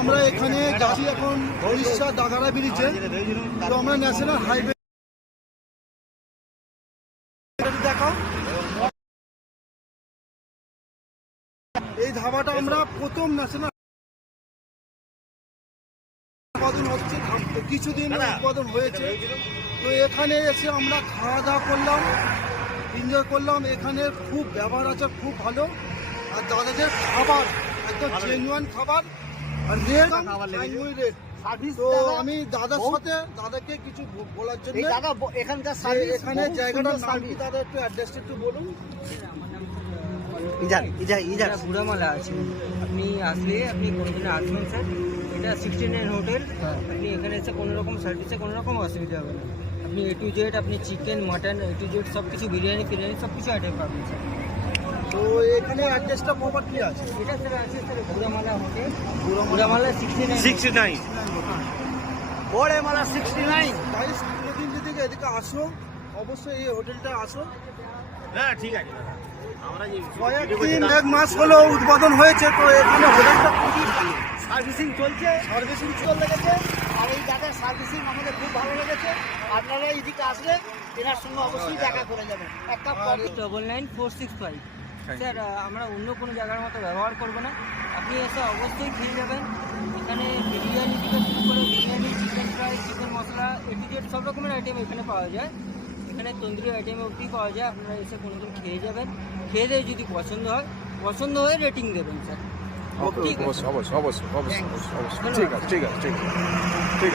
আমরা এখানে যাচ্ছি এখন উড়িষ্যা দাগারা ব্রিজে তো আমরা ন্যাশনাল হাইওয়ে দেখাও এই ধাবাটা আমরা প্রথম ন্যাশনাল উৎপাদন হচ্ছে কিছুদিন উৎপাদন হয়েছে। তো এখানে এসে আমরা খাওয়া দাওয়া করলাম এনজয় করলাম। এখানে খুব ব্যবহার আছে খুব ভালো। আর দাদাদের খাবার একদম জেনুয়ান খাবার আর রেট রেট তো আমি দাদার সাথে দাদাকে কিছু বলার জন্য দাদা এখানকার সার্ভিস এখানে জায়গাটার নাম কি দাদা একটু অ্যাড্রেসটা একটু বলুন? ইজার ইজার ইজার। বুড়ামালা আছে। আপনি আসলে আপনি কোনোদিনে আসবেন স্যার। এটা সিক্সটি নাইন হোটেল আপনি এখানে এসে কোনো রকম সার্ভিসে কোনো রকম অসুবিধা হবে না। আপনি এ টু জেড আপনি chicken mutton A to Z সব কিছু বিরিয়ানি ফিরিয়ানি সব কিছু আইটেম পাবেন স্যার। তো এখানে অ্যাড্রেসটা প্রপার কি আছে? এটা sir sir Buramala hotel Buramala কোনোদিন যদি এদিকে আসো অবশ্যই এই হোটেলটা আসো। হ্যাঁ ঠিক আছে। আমরা যে কয়েকদিন এক মাস হলো উদ্বোধন হয়েছে তো এখানে হোটেলটা খুবই সার্ভিসিং চলছে। সার্ভিসিং সুন্দর লেগেছে আর এই দাদার সার্ভিসিং আমাদের খুব ভালো লেগেছে। আপনারা এইদিকে আসলে এনার সঙ্গে অবশ্যই দেখা করে যাবেন। একটা double nine four six five sir আমরা অন্য কোনো জায়গার মতো ব্যবহার করব না। আপনি এসে অবশ্যই খেয়ে যাবেন এখানে বিরিয়ানি থেকে শুরু করে biryani chicken fry chicken masala A to সব রকমের আইটেম এখানে পাওয়া যায়। এখানে তন্দুরি আইটেম অবধি পাওয়া যায়। আপনারা এসে কোনোদিন খেয়ে যাবেন। খেয়ে দিয়ে যদি পছন্দ হয় পছন্দ হয়ে রেটিং দেবেন স্যার অবশ্যই অবশ্যই অবশ্যই অবশ্যই অবশ্যই ঠিক আছে ঠিক আছে ঠিক আছে।